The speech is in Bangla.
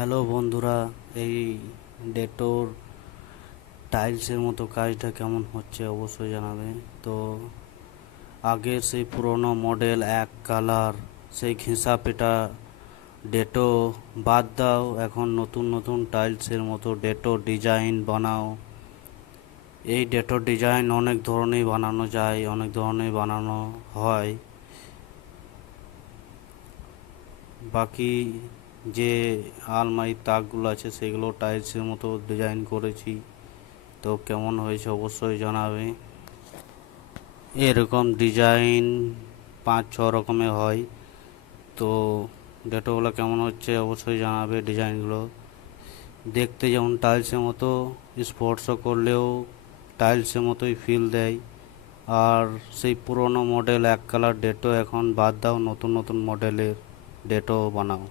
হ্যালো বন্ধুরা, এই ডেটোর টাইলসের মতো কাজটা কেমন হচ্ছে অবশ্যই জানাবে। তো আগের সেই পুরনো মডেল এক কালার সেই ঘেঁষা পেটা ডেটো বাদ দাও, এখন নতুন নতুন টাইলসের মতো ডেটো ডিজাইন বানাও। এই ডেটোর ডিজাইন অনেক ধরনের বানানো যায়, অনেক ধরনের বানানো হয়। বাকি যে আলমারির তাকগুলো আছে সেগুলো টাইলসের মতো ডিজাইন করেছি। তো কেমন হয়েছে অবশ্যই জানাবে। এরকম ডিজাইন 5-6 রকমের হয়। তো ডেটোগুলো কেমন হচ্ছে অবশ্যই জানাবে। ডিজাইনগুলো দেখতে যেমন টাইলসের মতো, স্পর্শ করলেও টাইলসের মতোই ফিল দেয়। আর সেই পুরনো মডেল এক কালার ডেটো এখন বাদ দাও, নতুন নতুন মডেলের ডেটো বানাও।